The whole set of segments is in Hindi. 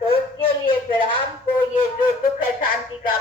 तो उसके लिए फिर हमको ये जो दुख शांति का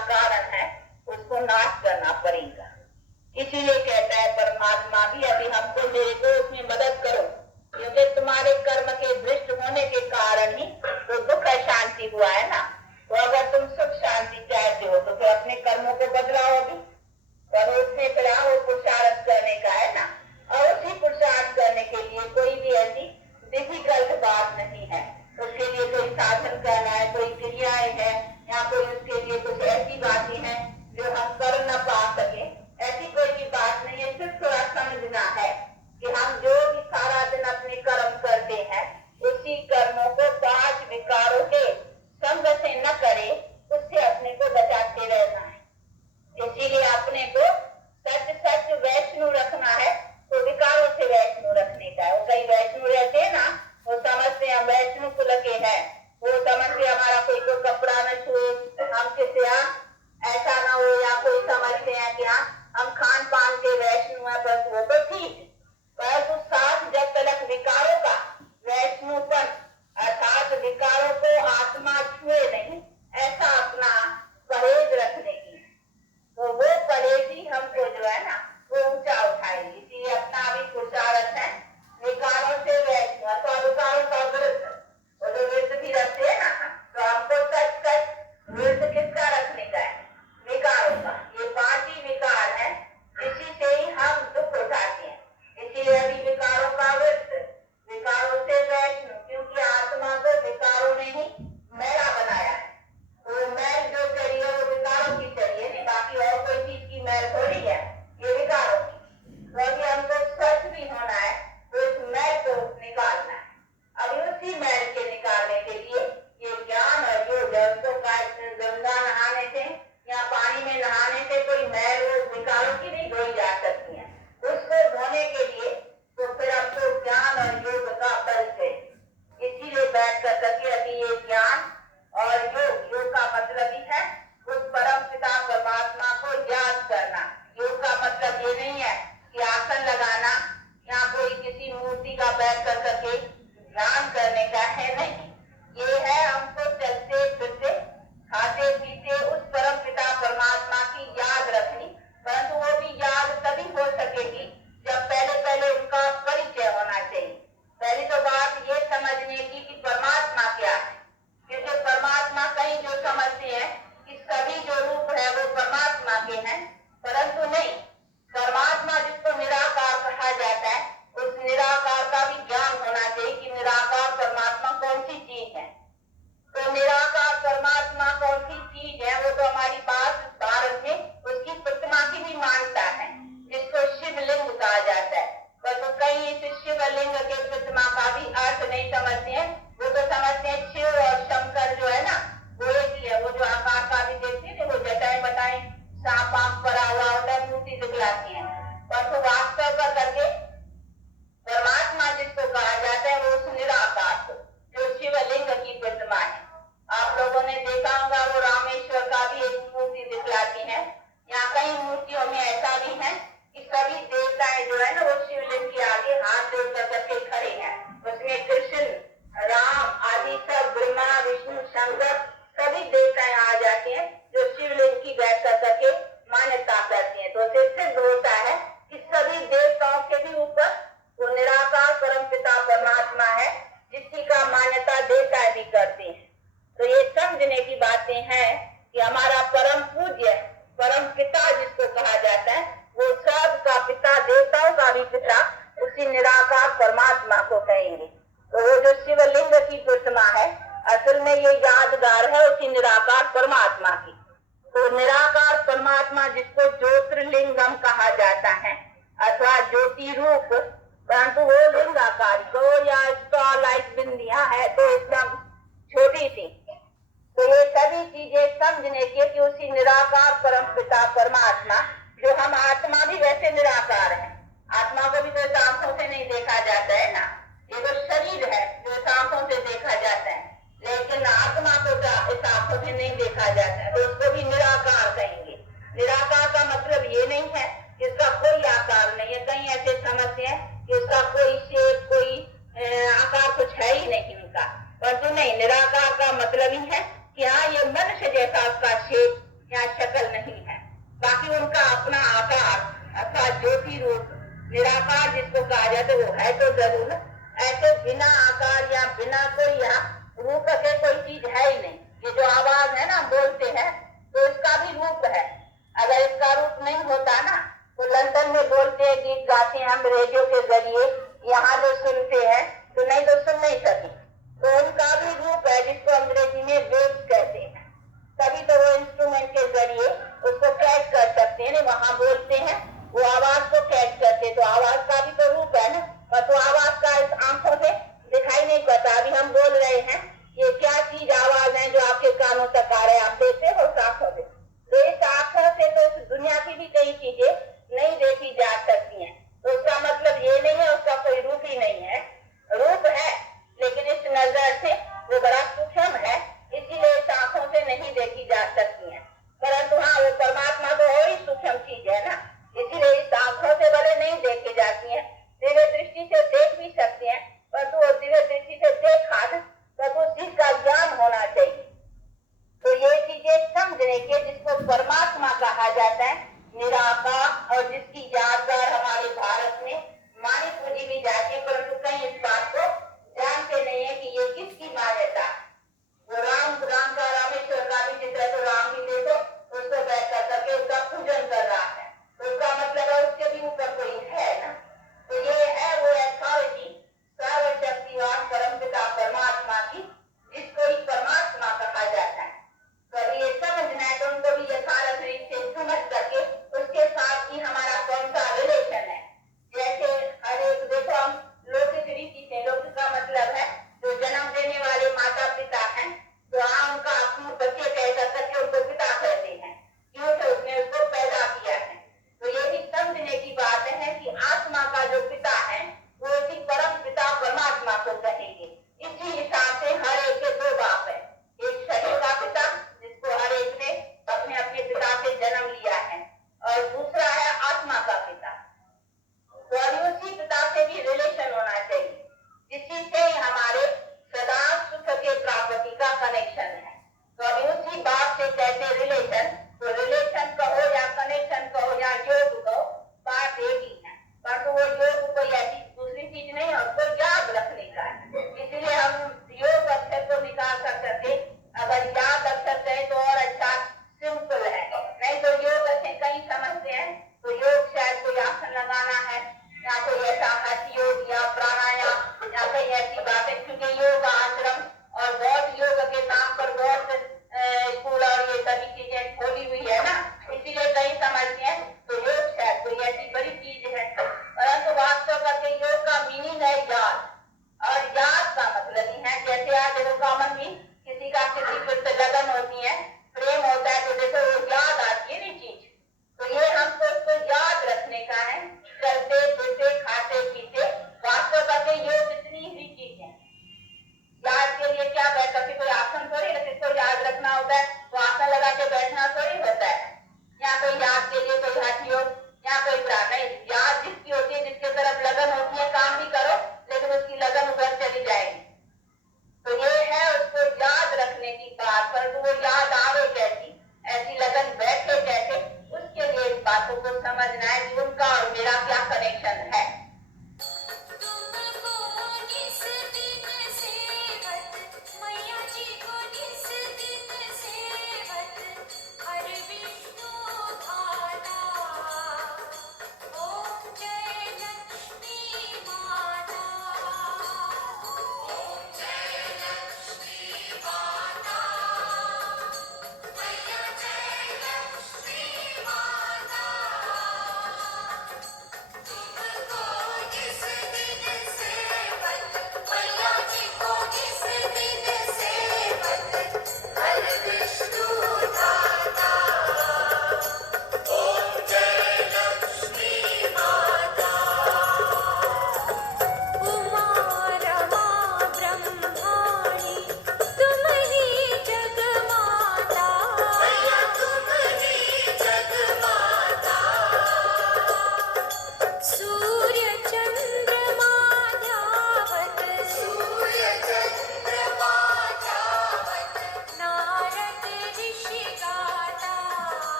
या कोई उसके लिए कुछ ऐसी बातें हैं जो हम कर न पा सके, ऐसी कोई भी बात नहीं है। सिर्फ थोड़ा समझना है कि हम जो भी सारा दिन अपने कर्म करते हैं, उसी कर्मों को 5 विकारों के संग से न करे, उससे अपने को बचाते रहना है। इसीलिए अपने को सच सच वैष्णु रखना है, तो विकारों से वैष्णु रखने का है। वो कई वैष्णु रहते हैं ना, वो समझते हैं वैष्णु कुल के हैं, वो समझते हमारा कोई तो कपड़ा न छुए, हम किसी ऐसा ना हो, या कोई समझते हैं कि हम खान पान के वैष्णु हैं, बस वो तो ठीक। परंतु साथ जब तक विकारों का वैष्णुपन अर्थात विकारों को आत्मा छुए नहीं, ऐसा अपना परहेज रखने की, तो वो परहेजी हमको जो है ना वो ऊंचा उठाएगी। इसलिए अपना भी पुरुषार्थ है विकारों से वैष्णु अथवा विकारों का विरुद्ध। वो जो विरुद्ध भी रखते हैं ना, तो हमको सच सच विरुद्ध किसका रखने का है? विकारों का। ये 5 ही विकार है, इसी से ही हम दुख उठाते हैं। इसीलिए अभी विकारों का विरुद्ध, विकारों से वैष्णु, क्योंकि आत्मा को विकारों ने ही मैला बनाया है। तो मैल जो चढ़ी है वो विकारों की चढ़ी है, नहीं बाकी और कोई चीज की मैल थोड़ी है, ये विकारों की। तो अभी हमको स्वच्छ भी होना है, तो इस मैल को निकालना है। अभी उसी मैल के निकालने के लिए ये ज्ञान और योग है। उसको गंगा नहाने से या पानी में नहाने से कोई मैल विकारों की नहीं धोई जा सकती है। उसको धोने के लिए तो फिर हमको ज्ञान और योग का बल चाहिए। इसीलिए बैठ कर करके अभी ये ज्ञान और योग का मतलब ही है उस परम पिता परमात्मा को याद करना। योग का मतलब ये नहीं है कि आसन लगाना या कोई किसी मूर्ति का बैठ कर करके ध्यान करने का है, नहीं। ये है हमको चलते फिरते खाते पीते उस परम पिता परमात्मा की याद रखनी। परंतु वो भी याद तभी हो सकेगी जब पहले पहले उनका परिचय होना चाहिए। पहली तो बात ये समझने की कि परमात्मा क्या है, क्योंकि परमात्मा कहीं जो समझते हैं कि सभी जो रूप है वो परमात्मा के हैं, परंतु नहीं। परमात्मा जिसको निराकार कहा जाता है, उस निराकार का भी ज्ञान होना चाहिए कि निराकार परमात्मा कौन सी चीज है। तो निराकार परमात्मा कौन सी चीज है, वो तो हमारी पास भारत में उसकी प्रतिमा की भी मान्यता है, जिसको शिवलिंग कहा जाता है। पर तो कई इस शिवलिंग के प्रतिमा का भी अर्थ नहीं समझते हैं। वो तो समझते हैं शिव और शंकर जो है ना वो एक ही है। वो जो आकार का भी देखते हैं, वो जटाएं बताएं सांप आंख पड़ा हुआ होता है, मूर्ति दिखलाती है। पर तो वास्तव का करके परमात्मा जिसको कहा जाता है वो उस निराकार को, जो शिवलिंग की प्रतिमा है। आप लोगों ने देखा होगा वो रामेश्वर का भी एक मूर्ति दिखलाती है। यहाँ कई मूर्तियों में ऐसा भी है कि सभी देवताएं जो है ना वो शिवलिंग के आगे हाथ जोड़ करके खड़े हैं। उसमें कृष्ण, राम आदि सब, ब्रह्मा विष्णु शंकर सभी देवताएं आ जाते हैं जो शिवलिंग की बैठ करके मान्यता करते हैं। तो उससे सिद्ध होता है कि सभी देवताओं के भी ऊपर वो निराकार परम पिता परमात्मा है, जिसकी का मान्यता देवता भी करते हैं। तो ये समझने की बातें हैं कि हमारा परम पूज्य परम पिता जिसको कहा जाता है वो सब का पिता, देवताओं का भी पिता उसी निराकार परमात्मा को कहेंगे। तो वो जो शिवलिंग की प्रतिमा है असल में ये यादगार है उसी निराकार परमात्मा की। तो निराकार परमात्मा जिसको ज्योतिर्लिंगम कहा जाता है अथवा ज्योति रूप, परंतु वो लिंगाकार को या स्टार लाइट बिंदियां है तो एकदम छोटी सी। तो ये सभी चीजें समझने की कि उसी निराकार परम पिता परमात्मा, जो हम आत्मा भी वैसे निराकार है। आत्मा को भी तो इस आंखों से नहीं देखा जाता है ना, ये तो शरीर है जो इस आंखों से देखा जाता है, लेकिन आत्मा को इस आंखों से नहीं देखा जाता है, तो उसको भी निराकार कहेंगे। निराकार का मतलब ये नहीं है कि इसका कोई आकार नहीं है। कहीं ऐसे समझते हैं कि उसका कोई शेप, कोई आकार कुछ है ही नहीं उनका, परंतु नहीं, निराकार का मतलब ही है कि हाँ ये मनुष्य जैसा उसका शेप या शक्ल नहीं है, बाकी उनका अपना आकार अथवा ज्योति रूप निराकार जिसको कहा जाता है वो है तो जरूर। ऐसे बिना आकार या बिना कोई या रूप के कोई चीज है ही नहीं। ये जो आवाज है ना बोलते हैं तो इसका भी रूप है। अगर इसका रूप नहीं होता ना तो लंदन में बोलते हैं, गीत गाते हैं हम रेडियो के जरिए, यहाँ जो सुनते हैं तो नहीं तो सुन नहीं सके। तो उनका भी रूप है जिसको अंग्रेजी में वेव्स कहते हैं। तो अभी उसी बात से कहते रिलेशन, तो रिलेशन कहो या कनेक्शन कहो या योग कहो, बात एक ही है। पर तो वो योग कोई ऐसी दूसरी चीज नहीं है, उसको याद रखने का है। इसलिए हम योग अक्षर को निकाल कर करके अगर याद अक्षर कहें तो और अच्छा सिंपल है। नहीं तो योग अक्षर कहीं समझते हैं तो योग शायद कोई आसन लगाना है या कोई ऐसा हठ योग या प्राणायाम या कई ऐसी बातें, क्योंकि योग आश्रम और बहुत योग के नाम पर बहुत स्कूल और ये सभी चीजें खोली हुई है ना, इसीलिए कई समझते हैं तो योग शायद कोई ऐसी बड़ी चीज है। परंतु वास्तव करके योग का मीनिंग है याद, और याद का मतलब ही है जैसे आज देखो कॉमन भी किसी का किसी से लगन होती है, प्रेम होता है, तो देखो वो याद आती है नहीं चीज, तो ये हमको उसको याद रखने का है। चलते फिरते खाते पीते वास्तव करके योग इतनी ही चीज है। याद के लिए क्या बैठ करके कोई आसन थोड़ी ना, किसको याद रखना होता है तो आसन लगा के बैठना थोड़ी होता है, या कोई याद के लिए कोई हठ योग या कोई नहीं। याद जिसकी होती है, जिसके तरफ लगन होती है, काम भी करो लेकिन उसकी लगन उधर चली जाएगी। तो ये है उसको याद रखने की बात, पर वो याद